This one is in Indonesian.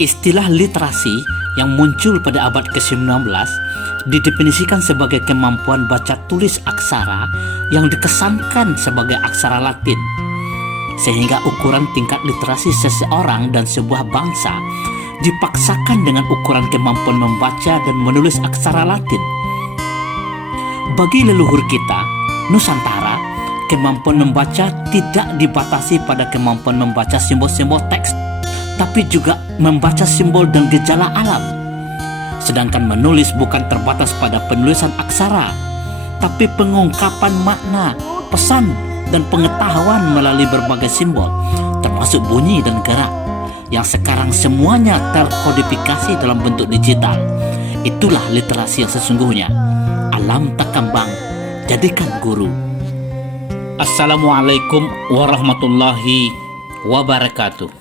Istilah literasi yang muncul pada abad ke-19 didefinisikan sebagai kemampuan baca tulis aksara yang dikesankan sebagai aksara Latin, sehingga ukuran tingkat literasi seseorang dan sebuah bangsa dipaksakan dengan ukuran kemampuan membaca dan menulis aksara Latin. Bagi leluhur kita, Nusantara, kemampuan membaca tidak dibatasi pada kemampuan membaca simbol-simbol teks, tapi juga membaca simbol dan gejala alam. Sedangkan menulis bukan terbatas pada penulisan aksara, tapi pengungkapan makna, pesan, dan pengetahuan melalui berbagai simbol, termasuk bunyi dan gerak, yang sekarang semuanya terkodifikasi dalam bentuk digital. Itulah literasi yang sesungguhnya. Alam tak kembang, jadikan guru. Assalamualaikum warahmatullahi wabarakatuh.